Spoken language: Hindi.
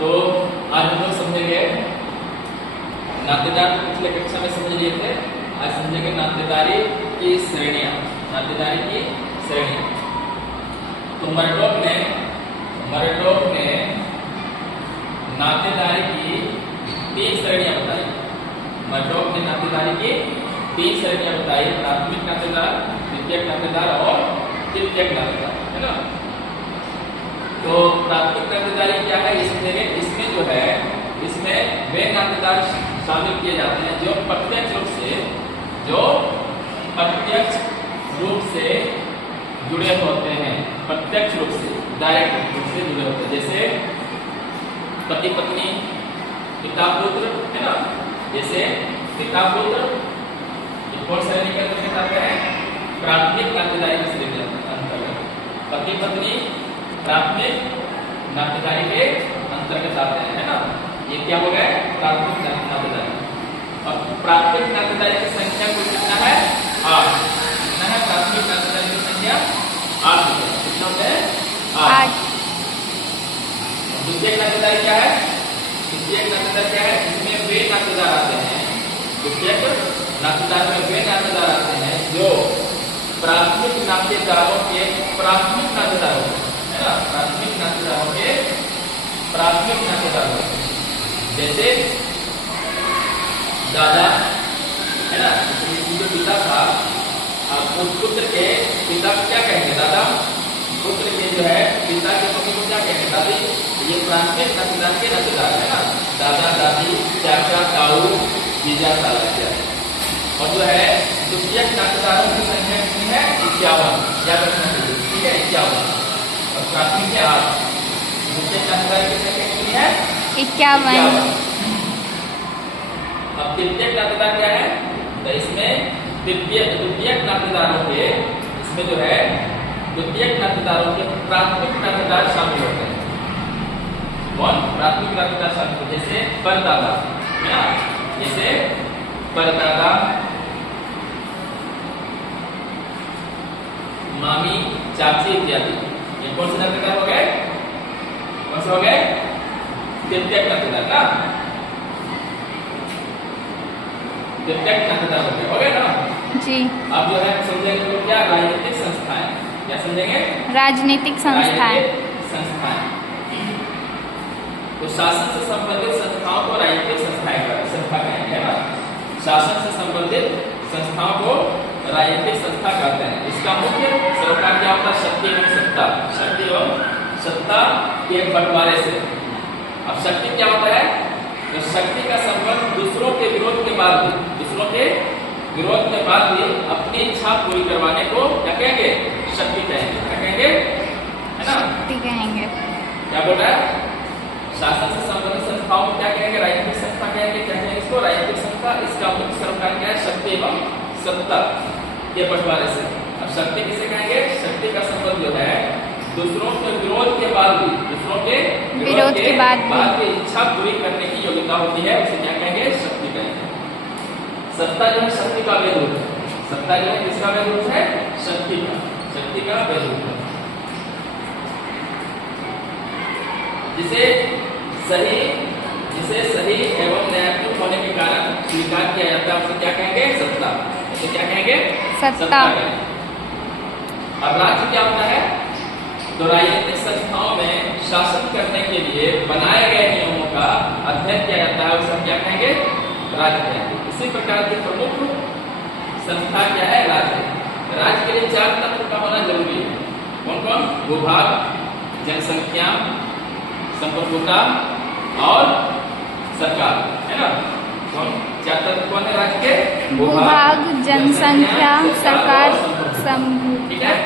तो आज हम लोग समझेंगे नातेदार। पिछले कक्षा में समझ लिए थे, आज समझेंगे नातेदारी की श्रेणियां। नातेदारी की श्रेणियां। तो मर्डॉक ने नातेदारी की 3 श्रेणियां बताई। मर्डॉक ने नातेदारी की 3 श्रेणियां बताई: प्राथमिक नातेदार, द्वितीयक नातेदार और तृतीयक नातेदार, है ना। तो प्राथमिक नातेदारी क्या है ये समझेंगे। इसमें जो है, इसमें वे नातेदार शामिल किए जाते हैं जो प्रत्यक्ष रूप से जुड़े होते हैं। प्रत्यक्ष रूप से, डायरेक्ट रूप से जुड़े होते हैं, जैसे पति पत्नी, पिता पुत्र, है ना। जैसे पिता पुत्र, ये कौन श्रेणी के अंतर्गत आते हैं? प्राथमिक नातेदारी की श्रेणी के अंतर्गत। पति पत्नी प्राथमिक नातेदारी के अंतर्गत आते हैं, है ना। ये क्या हो गए? प्राथमिक नातेदारी। और प्राथमिक नातेदारी की संख्या कुल कितना है? 8। कितना है प्राथमिक नातेदारी की संख्या? 8 है। कितना है? 8। द्वितीयक नातेदारी क्या है? द्वितीयक नातेदार क्या है? इसमें वे नातेदार आते हैं। द्वितीयक नातेदार में वे नातेदार आते हैं जो प्राथमिक नातेदारों के प्राथमिक नातेदार होते हैं, है ना। प्राथमिक नातेदारों के प्राथमिक नातेदार होते हैं, जैसे दादा, है ना। जो पिता था, आप उस पुत्र के पिता को क्या कहेंगे? दादा। पुत्र के जो है पिता के पति को क्या कहेंगे? दादी। ये प्राथमिक नातेदार के नातेदार, है ना। दादा दादी, चाचा ताऊ, जीजा साला इत्यादि। और जो है द्वितीयक नातेदारों की संख्या कितनी है? 51। याद रखना चाहिए, ठीक है, 51। और प्राथमिक है 8। द्वितीयक नातेदार की संख्या कितनी है? 51। अब तृतीयक नातेदार क्या है? तो इसमें द्वितीयक नातेदारों के, इसमें जो है द्वितीयक नातेदारों के प्राथमिक नातेदार शामिल होते हैं। कौन? प्राथमिक नातेदार शामिल होते हैं, जैसे परदादा, है ना। जैसे परदादा, मामी, चाची इत्यादि। ये कौन से नातेदार हो गए? कौन से हो गए? तृतीयक नातेदार ना। तृतीयक नातेदार हो गए ना जी। अब जो है समझेंगे तो क्या? राजनीतिक संस्थाएं। क्या समझेंगे? राजनीतिक संस्थाएं। तो शासन से संबंधित संस्थाओं को राजनीतिक संस्था कहेंगे, है ना। शासन से संबंधित संस्थाओं को राजनीतिक संस्था कहते हैं। इसका मुख्य सरोकार क्या होता है? शक्ति एवं सत्ता। शक्ति एवं सत्ता के बंटवारे से। अब शक्ति क्या होता है? तो शक्ति का संबंध दूसरों के विरोध के बाद भी अपनी इच्छा पूरी करवाने को क्या कहेंगे? शक्ति कहेंगे। क्या कहेंगे? है ना। शक्ति कहेंगे। क्या बोल रहा है? शासन से संबंधित संस्थाओं को क्या कहेंगे? राजनीतिक संस्था कहेंगे। क्या कहेंगे इसको? राजनीतिक संस्था। इसका मुख्य सरोकार क्या है? शक्ति एवं सत्ता के बंटवारे से। अब शक्ति किसे कहेंगे? शक्ति का संबंध जो है दूसरों के विरोध के बाद भी, दूसरों के विरोध के बाद भी इच्छा पूरी करने की योग्यता होती है, उसे क्या कहेंगे? शक्ति कहेंगे। सत्ता जो है शक्ति का वेद रूप है। सत्ता जो है किसका वेद रूप है? शक्ति का वेद रूप है। जिसे सही एवं न्यायपूर्ण होने के कारण स्वीकार किया जाता है, उसे क्या कहेंगे? सत्ता। उसे क्या कहेंगे? सत्ता। अब राज्य क्या होता है? तो राजनीतिक संस्थाओं में शासन करने के लिए बनाए गए नियमों का अध्ययन किया जाता है, उसे क्या कहेंगे? राज्य कहेंगे। इसी प्रकार की प्रमुख संस्था क्या है? राज्य। राज्य के लिए 4 तत्व का होना जरूरी है। कौन कौन? भूभाग, जनसंख्या, संप्रभुता और सरकार, है ना। कौन? 4 तत्व कौन है राज्य के? भूभाग, जनसंख्या, सरकार, संप्रभुता। ठीक है।